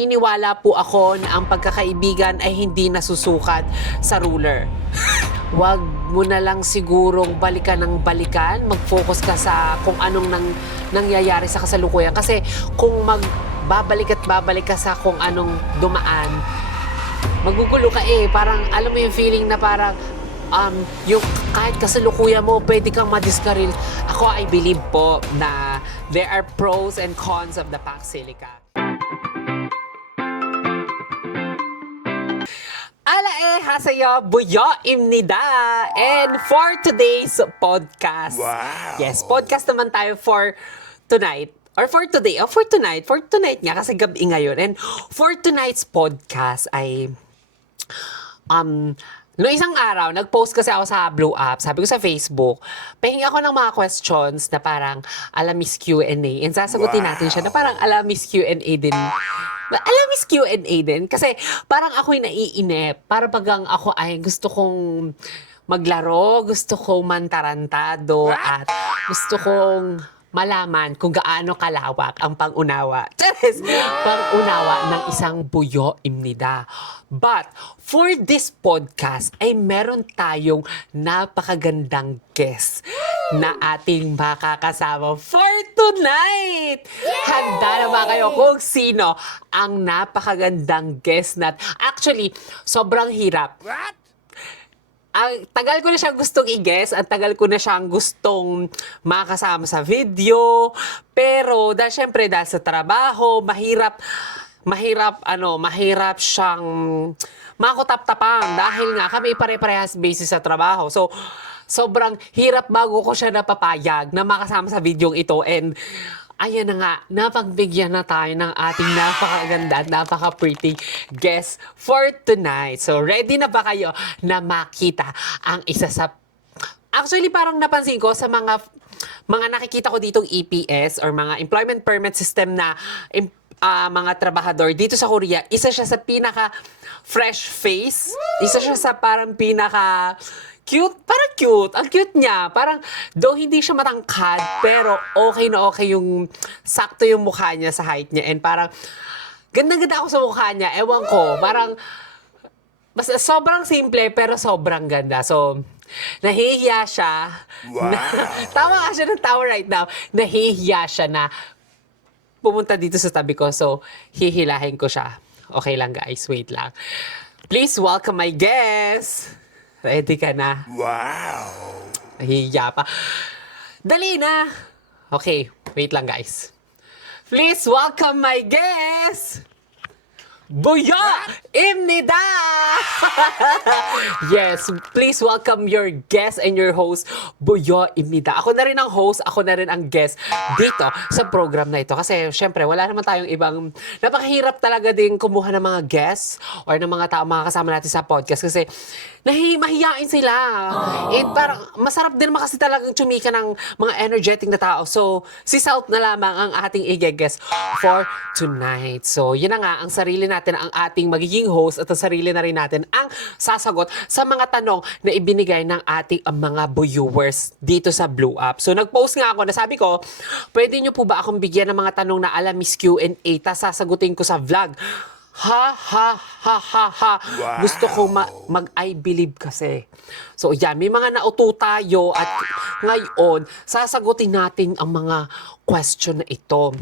Iniwala po ako na ang pagkakaibigan ay hindi nasusukat sa ruler. Wag mo na lang sigurong balikan ng balikan, mag-focus ka sa kung anong nangyayari sa kasalukuyan. Kasi kung babalik at babalik ka sa kung anong dumaan, magugulo ka eh. Parang alam mo yung feeling na parang yung kahit kasalukuyan mo, pwede kang madiskaril. Ako, I believe po na there are pros and cons of the Pax Silica. Hasayo buyoimnida. And for today's podcast. Wow. Yes, podcast naman tayo for tonight. Or for today. Oh, for tonight. For tonight nga kasi gabi ngayon. And for tonight's podcast ay noong isang araw, nag-post kasi ako sa Blue App, sabi ko sa Facebook, pahingi ako ng mga questions na parang Miss Q&A. And sasagutin natin siya na parang Miss Q&A din. Miss Q&A din. Kasi parang ako'y naiinip. Para bagang ako ay gusto kong maglaro, gusto kong mantarantado, at gusto kong malaman kung gaano kalawak ang pangunawa. Pangunawa ng isang buyo imnida. But for this podcast ay meron tayong napakagandang guest na ating makakasama for tonight. Handa na ba kayo kung sino ang napakagandang guest natin? Actually, sobrang hirap. Ang tagal ko na siyang gustong i-guess, ang tagal ko na siyang gustong makasama sa video, pero syempre dahil sa trabaho, mahirap siyang makutap-tapang dahil nga kami pare-parehas basis sa trabaho. So, sobrang hirap bago ko siya napapayag na makasama sa video ito, and ayan na nga, napagbigyan na tayo ng ating napakaganda at napaka-pretty guest for tonight. So, ready na ba kayo na makita ang isa sa... Actually, parang napansin ko sa mga nakikita ko ditong EPS or mga employment permit system na mga trabahador dito sa Korea, isa siya sa pinaka-fresh face. Isa siya sa parang pinaka... cute. Parang cute. Ang cute niya. Parang, though hindi siya matangkad, pero okay na okay yung sakto yung mukha niya sa height niya. And parang, ganda-ganda ako sa mukha niya. Ewan ko. Parang, basta sobrang simple, pero sobrang ganda. So, nahihiya siya. Wow. Tawa nga siya ng tawa right now. Nahihiya siya na pumunta dito sa tabi ko. So, hihilahin ko siya. Okay lang guys. Wait lang. Please welcome my guest. Ready ka na? Wow! Nahihiya pa. Dali na! Okay, wait lang guys. Please welcome my guest! Buyo Imnida! Yes, please welcome your guest and your host, Buyo Imnida. Ako na rin ang host, ako na rin ang guest dito sa program na ito. Kasi syempre, wala naman tayong ibang... Napakahirap talaga din kumuha ng mga guests or ng mga tao mga kasama natin sa podcast. Kasi mahiyain sila. And parang masarap din naman kasi talagang tsumika ng mga energetic na tao. So, si Salt na lamang ang ating i-guest for tonight. So, yun na nga, ang sarili natin ang ating magiging host at ang sarili na rin natin ang sasagot sa mga tanong na ibinigay ng ating mga viewers dito sa Blue App. So, nag-post nga ako na sabi ko, pwede nyo po ba akong bigyan ng mga tanong na Miss Q&A tas sasagutin ko sa vlog? Ha. Wow. Gusto ko mag-I believe kasi. So, yan. May mga nauto tayo at ngayon, sasagutin natin ang mga question na ito.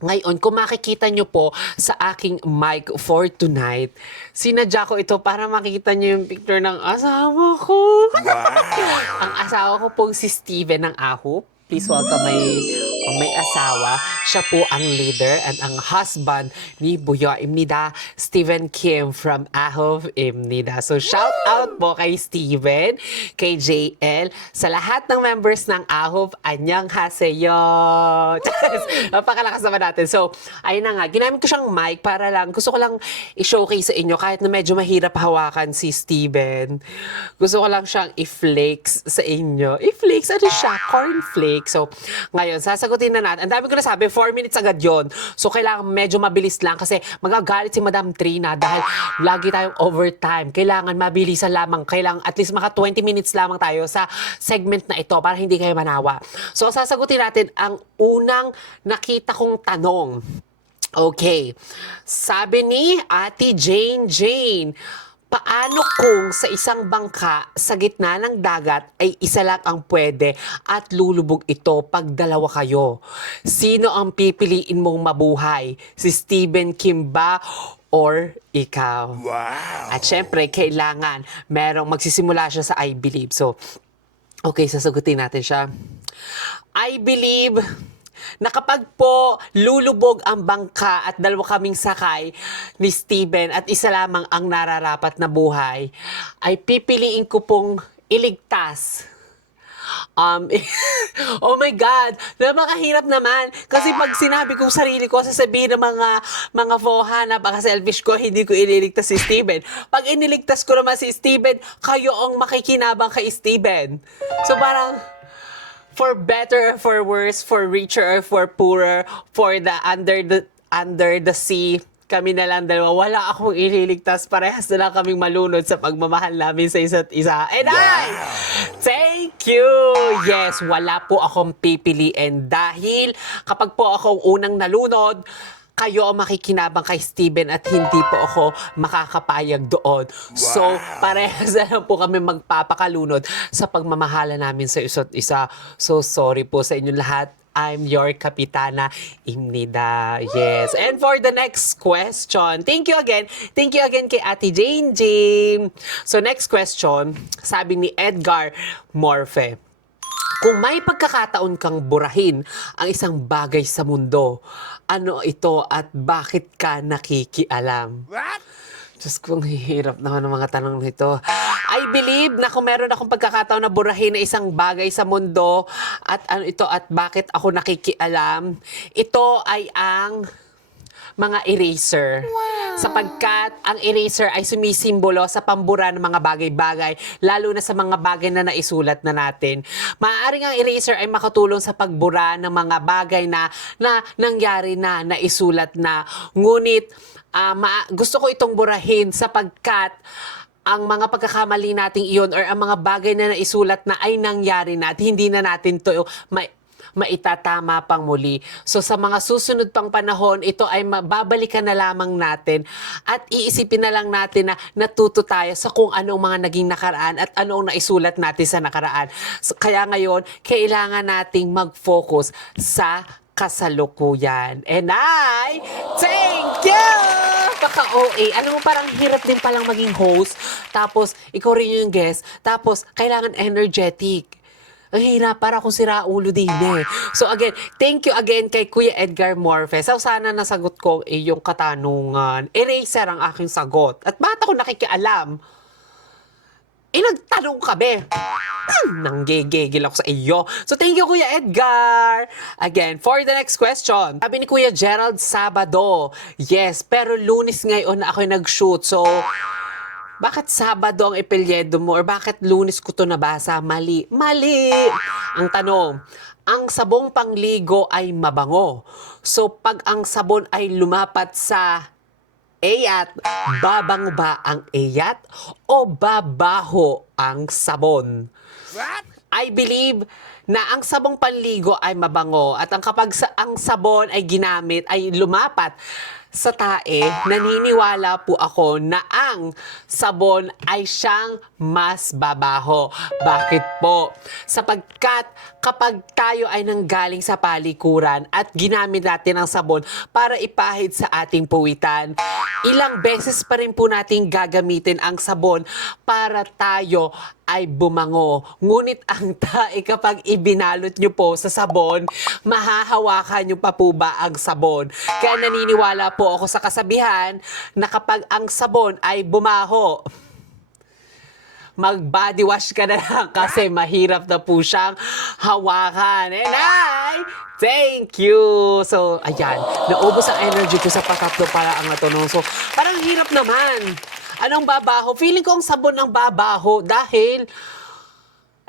Ngayon, kung makikita nyo po sa aking mic for tonight, sinadya ko ito para makita nyo yung picture ng asawa ko. Wow! Ang asawa ko pong si Steven ng Ahop. Please welcome may asawa. Siya po ang leader at ang husband ni Buyo Imnida, Steven Kim from Ahov Imnida. So shout out po kay Steven, kay JL, sa lahat ng members ng Ahov, anyang haseyo. Napakalakas naman natin. So, ayun na nga, ginamit ko siyang mic para lang, gusto ko lang i-showcase sa inyo kahit na medyo mahirap hawakan si Steven. Gusto ko lang siyang i-flakes sa inyo. I-flakes, ano siya? Cornflakes. So, ngayon, sasagutin na natin. Ang dami ko na sabi, 4 minutes agad yon. So, kailangan medyo mabilis lang kasi magagalit si Madam Trina dahil lagi tayong overtime. Kailangan mabilisan lamang. Kailangan at least maka 20 minutes lamang tayo sa segment na ito para hindi kayo manawa. So, sasagutin natin ang unang nakita kong tanong. Okay. Sabi ni Ate Jane, paano kung sa isang bangka sa gitna ng dagat ay isa lang ang pwede at lulubog ito pag dalawa kayo? Sino ang pipiliin mong mabuhay? Si Stephen Kim ba or ikaw? Wow. At syempre, kailangan merong magsisimula siya sa I believe. So, okay, sasagutin natin siya. I believe na kapag po lulubog ang bangka at dalawa kaming sakay ni Steven at isa lamang ang nararapat na buhay, ay pipiliin ko pong iligtas. Oh my God, napakahirap naman. Kasi pag sinabi kong sarili ko, sasabihin ng mga foha na baka selfish ko, hindi ko ililigtas si Steven. Pag iniligtas ko naman si Steven, kayo ang makikinabang kay Steven. So parang, for better or for worse, for richer or for poorer, for the under the sea, kami na lang dalawa. Wala akong ililigtas. Parehas na lang kaming malunod sa pagmamahal namin sa isa't isa. And I thank you! Yes, wala po akong pipiliin dahil kapag po akong unang nalunod, kayo ang makikinabang kay Steven at hindi po ako makakapayag doon. So, parehas na lang po kami magpapakalunod sa pagmamahala namin sa isa't isa. So, sorry po sa inyong lahat. I'm your Kapitana Imnida. Yes. And for the next question, thank you again. Thank you again kay Ate Jane. So, next question, sabi ni Edgar Morfe. Kung may pagkakataon kang burahin ang isang bagay sa mundo, ano ito at bakit ka nakikialam? What? Diyos ko, ang hirap naman ng mga tanong nito. I believe na kung meron akong pagkakataon na burahin na isang bagay sa mundo at ano ito at bakit ako nakikialam, ito ay ang mga eraser. Sapagkat ang eraser ay sumisimbolo sa pambura ng mga bagay-bagay, lalo na sa mga bagay na naisulat na natin. Maaaring ang eraser ay makatulong sa pagbura ng mga bagay na nangyari na, naisulat na. Ngunit, gusto ko itong burahin sapagkat ang mga pagkakamali nating iyon or ang mga bagay na naisulat na ay nangyari na at hindi na natin to maitatama pang muli. So sa mga susunod pang panahon, ito ay babalikan na lamang natin at iisipin na lang natin na natuto tayo sa kung anong mga naging nakaraan at anong naisulat natin sa nakaraan. So, kaya ngayon, kailangan nating mag-focus sa kasalukuyan. And I thank you! Paka-OA. Alam mo, parang hirap din palang maging host. Tapos, ikaw rin yung guest. Tapos, kailangan energetic. Ang hirap, para akong siraulo din eh. So again, thank you again kay Kuya Edgar Morfe. So sana nasagot ko yung katanungan. Eraser ang aking sagot. At bakit ako nakikialam? Nagtanong ka, be. Nanggigigil ako sa iyo. So, thank you, Kuya Edgar. Again, for the next question. Sabi ni Kuya Gerald Sabado. Yes, pero Lunes ngayon na ako nag-shoot. So, bakit Sabado ang epelyedo mo? Or bakit Lunes ko to nabasa? Mali. Mali! Ang tanong, ang sabong pangligo ay mabango. So, pag ang sabon ay lumapat sa eyat, babango ba ang eyat o babaho ang sabon? What? I believe na ang sabong panligo ay mabango at ang kapag ang sabon ay ginamit ay lumapat sa tae, naniniwala po ako na ang sabon ay siyang mas babaho. Bakit po? Sapagkat kapag tayo ay nanggaling sa palikuran at ginamit natin ang sabon para ipahid sa ating puwitan, ilang beses pa rin po natin gagamitin ang sabon para tayo ay bumango. Ngunit ang tae kapag ibinalot nyo po sa sabon, mahahawakan nyo pa po ba ang sabon? Kaya naniniwala po ako sa kasabihan na kapag ang sabon ay bumaho, mag-body wash ka na lang kasi mahirap na po siyang hawakan. And I thank you! So, ayan. Naubos ang energy ko sa patatlo para ang natunong. So, parang hirap naman. Anong babaho? Feeling ko ang sabon ng babaho dahil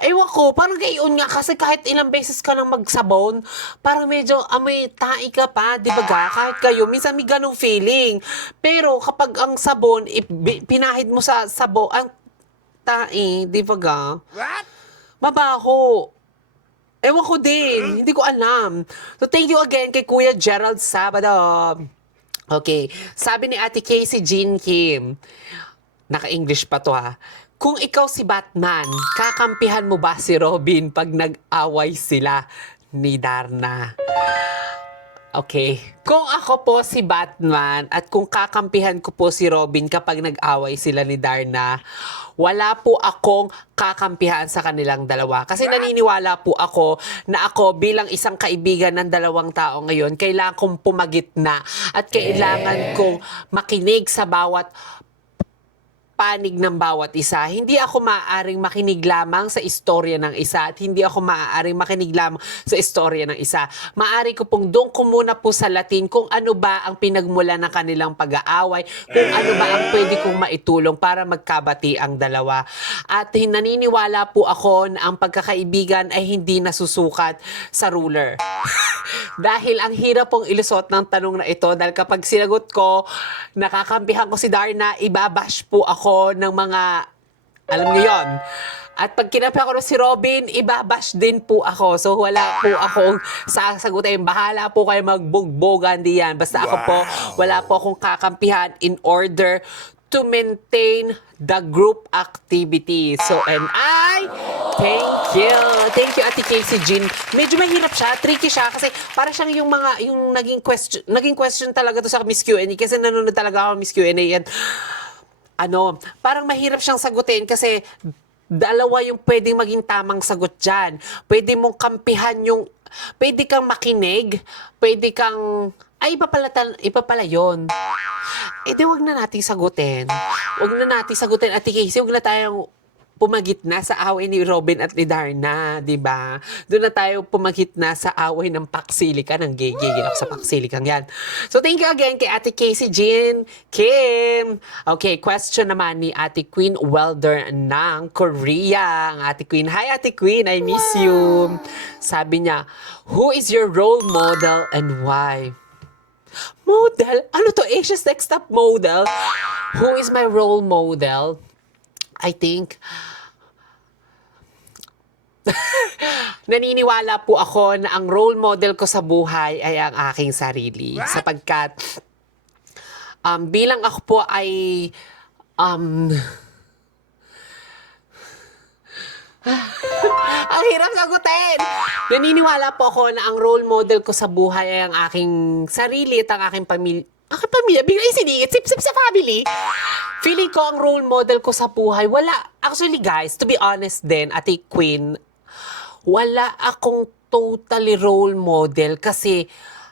ewan ko, parang gayon nga kasi kahit ilang beses ka nang magsabon, parang medyo amoy tae ka pa, di ba ga? Kahit kayo, minsan may ganong feeling. Pero kapag ang sabon, pinahid mo sa sabon, ang tae, di ba ga? What? Mabaho. Ewan ko din, hindi ko alam. So thank you again kay Kuya Gerald Sabado. Okay, sabi ni Ate Casey Jean Kim, naka-English pa to ha. Kung ikaw si Batman, kakampihan mo ba si Robin pag nag-away sila ni Darna? Okay. Kung ako po si Batman at kung kakampihan ko po si Robin kapag nag-away sila ni Darna, wala po akong kakampihan sa kanilang dalawa. Kasi naniniwala po ako na ako bilang isang kaibigan ng dalawang tao ngayon, kailangan kong pumagitna at kailangan kong makinig sa bawat panig ng bawat isa. Hindi ako maaaring makinig lamang sa istorya ng isa at hindi ako maaaring makinig lamang sa istorya ng isa. Maaari ko pong doon ko muna po sa Latin kung ano ba ang pinagmula ng kanilang pag-aaway, kung ano ba ang pwede kong maitulong para magkabati ang dalawa. At naniniwala po ako na ang pagkakaibigan ay hindi nasusukat sa ruler. Dahil ang hirap pong ilusot ng tanong na ito dahil kapag sinagot ko, nakakampihan ko si Darna, ibabash po ako ng mga, alam niyo yon. At pag kinampihan ko si Robin, ibabash din po ako. So wala po akong sasagutin. Bahala po kayo magbugbogan diyan. Basta ako po, wala po akong kakampihan in order to maintain the group activity. So, and I thank you. Thank you, Ate Casey Jean. Medyo mahirap siya, tricky siya kasi para siyang yung naging question talaga to sa Miss Q&A kasi nanonood talaga ako Miss Q&A and parang mahirap siyang sagutin kasi dalawa yung pwedeng maging tamang sagot dyan. Pwede mong kampihan pwede kang makinig, pwede kang, iba pala yun. Di wag na nating sagutin. Wag na nating sagutin, Ate Casey. Wag na tayong pumagitna sa away ni Robin at ni Darna, di ba? Doon na tayo pumagitna sa away ng paksilikan, ng gay-gay ako sa paksilikan yan. So, thank you again kay Ate Casey Jean Kim. Okay, question naman ni Ate Queen Welder ng Korea. Ang Ate Queen, hi Ate Queen, I miss you. Sabi niya, who is your role model and why? Model? Ano to? Asia's Next Top Model? Who is my role model? I think, naniniwala po ako na ang role model ko sa buhay ay ang aking sarili. Sapagkat, bilang ako po ay, ang hirap sagutin. Naniniwala po ako na ang role model ko sa buhay ay ang aking sarili at ang aking pamilya. Aking pamilya? Bigla isinigit, sip-sip sa family. Feeling ko ang role model ko sa buhay, wala. Actually guys, to be honest din, Ate Queen, wala akong totally role model kasi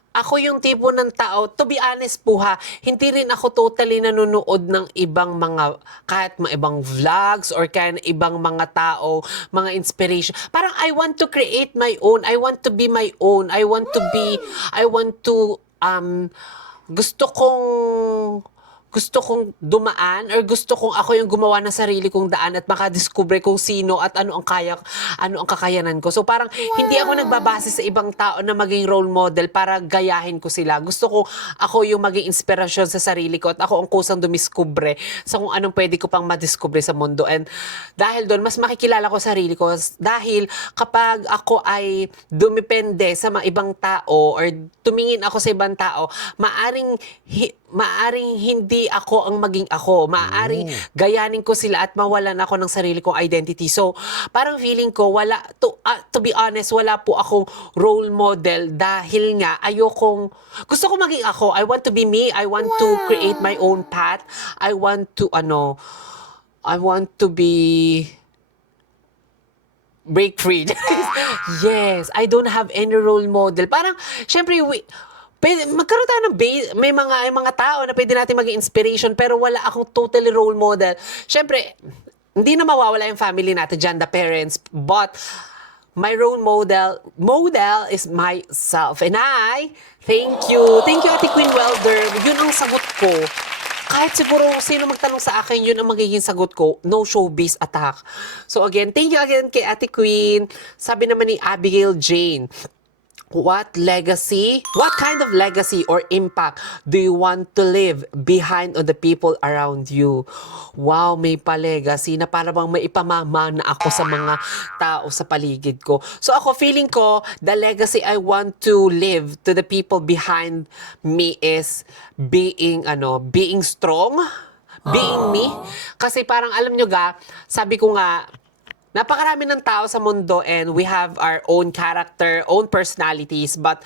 ako yung tipo ng tao, to be honest po ha, hindi rin ako totally nanonood ng ibang mga, kahit mga ibang vlogs or kahit ibang mga tao, mga inspiration. Parang I want to create my own, I want to be my own, I want to, gusto kong dumaan or gusto kong ako yung gumawa ng sarili kong daan at makadiscover kung sino at ano ang kakayanan ko. So parang hindi ako nagbabase sa ibang tao na maging role model para gayahin ko sila. Gusto ko ako yung maging inspirasyon sa sarili ko at ako ang kusang dumiskubre sa kung anong pwede ko pang madiskubre sa mundo. And dahil doon, mas makikilala ko sarili ko dahil kapag ako ay dumipende sa mga ibang tao or tumingin ako sa ibang tao, maaring hindi ako ang maging ako. Maaaring gayanin ko sila at mawalan ako ng sarili kong identity. So, parang feeling ko, to be honest, wala po akong role model dahil nga, gusto ko maging ako. I want to be me. I want to create my own path. I want to break free. Yes, I don't have any role model. Parang, syempre, magkaroon tayo ng may mga tao na pwede natin maging inspiration pero wala akong totally role model. Syempre, hindi na mawawala yung family natin dyan, the parents, but my role model is myself. And thank you Ate Queen Welder, yun ang sagot ko. Kahit siguro sino magtanong sa akin, yun ang magiging sagot ko. No showbiz attack. So again, thank you again kay Ate Queen. Sabi naman ni Abigail Jane, What kind of legacy or impact do you want to leave behind on the people around you? Wow, may pa-legacy na para bang may ipamamana ako sa mga tao sa paligid ko. So ako, feeling ko, the legacy I want to leave to the people behind me is being strong, being me. Kasi parang alam nyo sabi ko nga, napakarami ng tao sa mundo and we have our own character, own personalities, but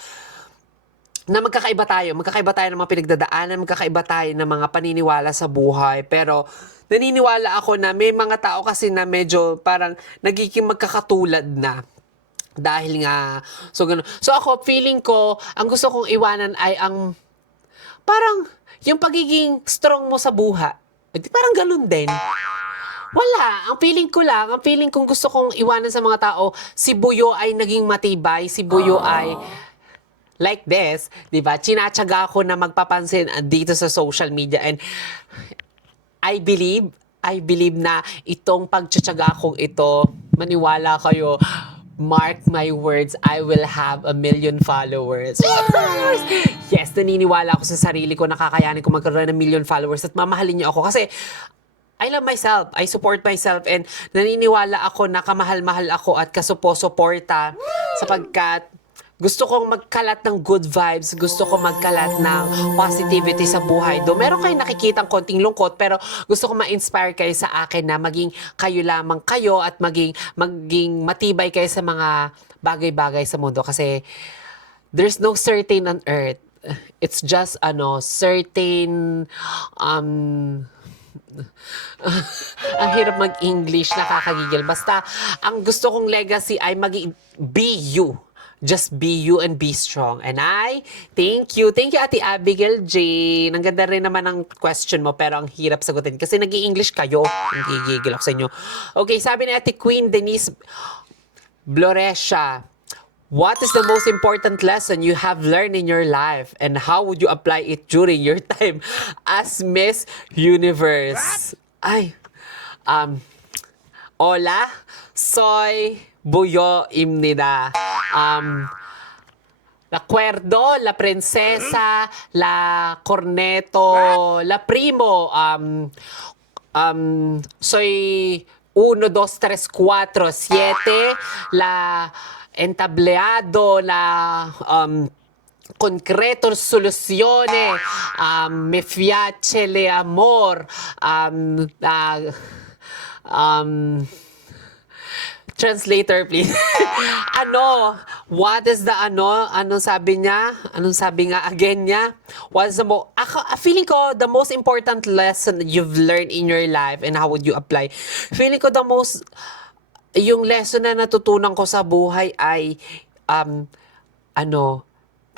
na magkakaiba tayo ng mga pinagdadaanan, magkakaiba tayo ng mga paniniwala sa buhay. Pero naniniwala ako na may mga tao kasi na medyo parang nagiging magkakatulad na. Dahil nga, so ganun. So ako, feeling ko, ang gusto kong iwanan ay ang parang yung pagiging strong mo sa buhay. Parang ganun din. Wala. Ang feeling kong gusto kong iwanan sa mga tao, si Buyo ay naging matibay, si Buyo ay like this, di ba? Chinatsaga ko na magpapansin dito sa social media and I believe na itong pagtsatsaga kong ito, maniwala kayo, mark my words, I will have 1 million followers. Yes, naniniwala ako sa sarili ko, nakakayanin ko magkaroon ng 1 million followers at mamahalin niyo ako kasi I love myself. I support myself and naniniwala ako na kamahal-mahal ako at kasupo-suporta sapagkat gusto kong magkalat ng good vibes, gusto kong magkalat ng positivity sa buhay. Do meron kayong nakikitang konting lungkot pero gusto kong ma-inspire kayo sa akin na maging kayo lamang kayo at maging matibay kayo sa mga bagay-bagay sa mundo kasi there's no certain on earth. It's just certain ang hirap mag-English, nakakagigil. Basta, ang gusto kong legacy ay be you. Just be you and be strong. And thank you. Thank you, Ate Abigail Jane. Ang ganda rin naman ang question mo, pero ang hirap sagutin. Kasi nag-i-English kayo. Nagigigil ako sa inyo. Okay, sabi ni Ate Queen Denise Bloresha, what is the most important lesson you have learned in your life and how would you apply it during your time as Miss Universe? Hola, soy Buyo Imnida. La Cuerdo, la Princesa, la Corneto, la Primo. Soy 1, 2, 3, 4, 7, la Entableado, la concreto soluzione, mi piace le amor, translator please. What is the anong sabi niya? Anong sabi nga again niya? What's the feeling ko the most important lesson that you've learned in your life and how would you apply? Feeling ko yung lesson na natutunan ko sa buhay ay,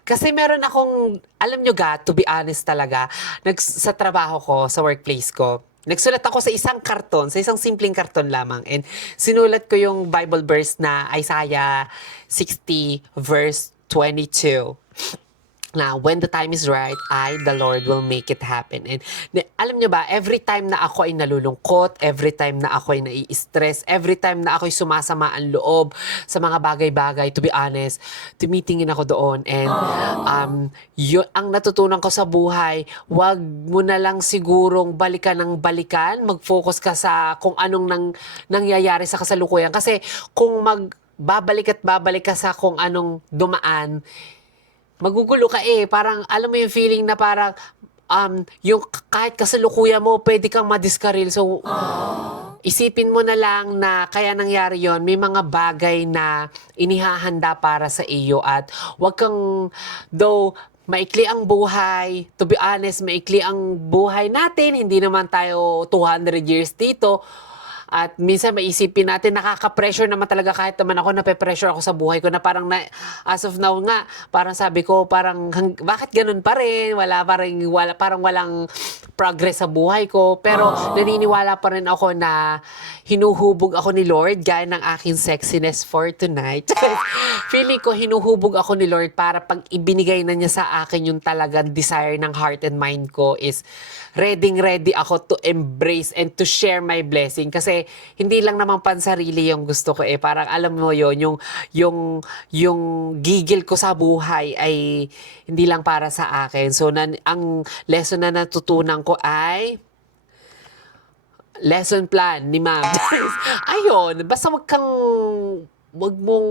kasi meron akong, alam nyo to be honest talaga, sa trabaho ko, sa workplace ko, nagsulat ako sa isang karton, sa isang simpleng karton lamang, and sinulat ko yung Bible verse na Isaiah 60 verse 22. Na when the time is right, the Lord will make it happen. And alam nyo ba, every time na ako ay nalulungkot, every time na ako ay nai-stress, every time na ako ay sumasama ang loob sa mga bagay-bagay, to be honest, tumitingin ako doon. And ang natutunan ko sa buhay, wag mo na lang sigurong balikan ng balikan, mag-focus ka sa kung anong nangyayari sa kasalukuyan. Kasi kung babalik ka sa kung anong dumaan, magugulo ka Parang, alam mo yung feeling na parang, yung kahit kasalukuyan mo, pwede kang madiskaril. So, isipin mo na lang na kaya nangyari yon, may mga bagay na inihahanda para sa iyo at wag kang, though, maikli ang buhay, to be honest, maikli ang buhay natin, hindi naman tayo 200 years dito. At minsan maisipin natin, nakaka-pressure naman talaga kahit naman ako, nape-pressure ako sa buhay ko na parang as of now nga, parang sabi ko, parang bakit ganun pa rin? Parang walang progress sa buhay ko. Pero naniniwala pa rin ako na hinuhubog ako ni Lord gaya ng aking sexiness for tonight. Feeling ko hinuhubog ako ni Lord para pag ibinigay na niya sa akin yung talagang desire ng heart and mind ko is ready ako to embrace and to share my blessing. Kasi kasi hindi lang naman pansarili yung gusto ko eh. Parang alam mo yon yung gigil ko sa buhay ay hindi lang para sa akin. So, ang lesson na natutunan ko ay lesson plan ni ma'am. Ayun, basta wag mong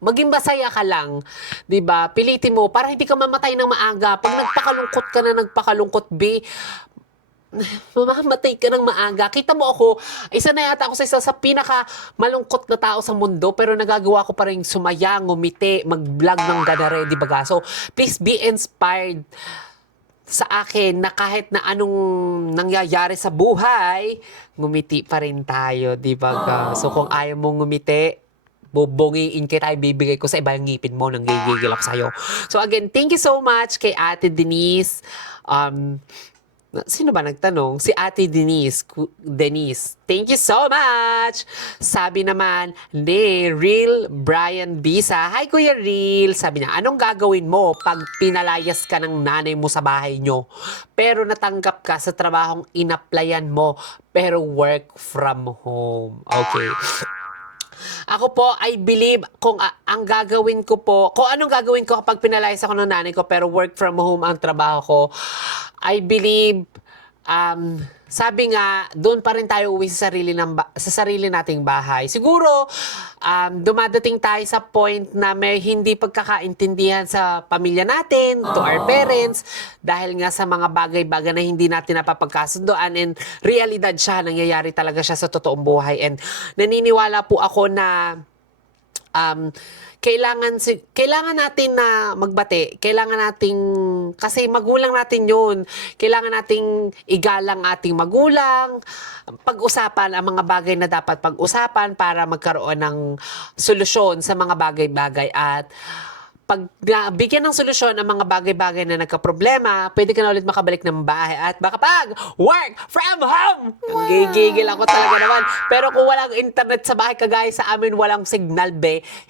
maging masaya ka lang, 'di ba? Pilitin mo para hindi ka mamatay ng maaga. Pag nagpakalungkot ka na nagpakalungkot, mamamatay ka ng maaga. Kita mo ako, isa na yata ako sa isa sa pinaka malungkot na tao sa mundo, pero nagagawa ko pa rin sumaya, ngumiti, mag-vlog ng ganare, 'di ba? So, please be inspired sa akin na kahit na anong nangyayari sa buhay, ngumiti pa rin tayo, 'di ba? So, kung ayaw mong ngumiti, bubungiin kita, ibibigay ko sa iba yung ngipin mo, nang gigigil ako sa'yo. So again, thank you so much kay Ate Denise. Sino ba nagtanong? Si Ate Denise. Thank you so much! Sabi naman ni Real Brian Bisa. Hi Kuya Real! Sabi niya, anong gagawin mo pag pinalayas ka ng nanay mo sa bahay nyo? Pero natanggap ka sa trabahong inaplayan mo, pero work from home. Okay. Ako po, I believe, kung ang gagawin ko po, kung anong gagawin ko kapag pinalayas ako ng nanay ko pero work from home ang trabaho ko, I believe, sabi nga, doon pa rin tayo uwi sa sarili nating bahay. Siguro, dumadating tayo sa point na may hindi pagkakaintindihan sa pamilya natin, to our parents, dahil nga sa mga bagay-bagay na hindi natin napapagkasundoan, and realidad siya, nangyayari talaga siya sa totoong buhay. And naniniwala po ako na kailangan natin na magbati. Kailangan nating, kasi magulang natin yun. Kailangan nating igalang ating magulang. Pag-usapan ang mga bagay na dapat pag-usapan para magkaroon ng solusyon sa mga bagay-bagay. At pag bigyan ng solusyon ang mga bagay-bagay na nagka-problema, pwede ka na ulit makabalik ng bahay at makapag-work from home! Gigigil ako talaga naman. Pero kung walang internet sa bahay, kagaya sa amin, walang signal,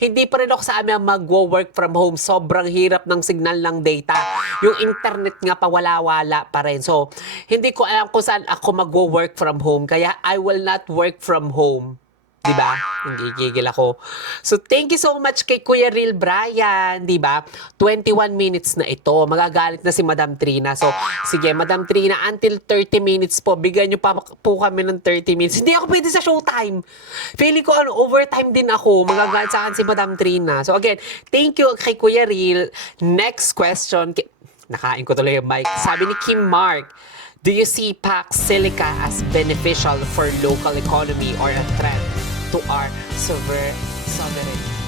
hindi pa rin ako sa amin mag-work from home. Sobrang hirap ng signal ng data. Yung internet nga pa wala-wala pa rin. So, hindi ko alam kung saan ako mag-work from home. Kaya I will not work from home. Diba? Gigigil ako. So, thank you so much kay Kuya Real Brian. Diba? 21 minutes na ito. Magagalit na si Madam Trina. So, sige, Madam Trina, until 30 minutes po. Bigyan nyo pa po kami ng 30 minutes. Hindi ako pwede sa showtime. Feeling ko, overtime din ako. Magagalit sa akin si Madam Trina. So, again, thank you kay Kuya Real. Next question. Nakain ko tuloy yung mic. Sabi ni Kim Mark, do you see Pax Silica as beneficial for local economy or a threat to our sovereignty?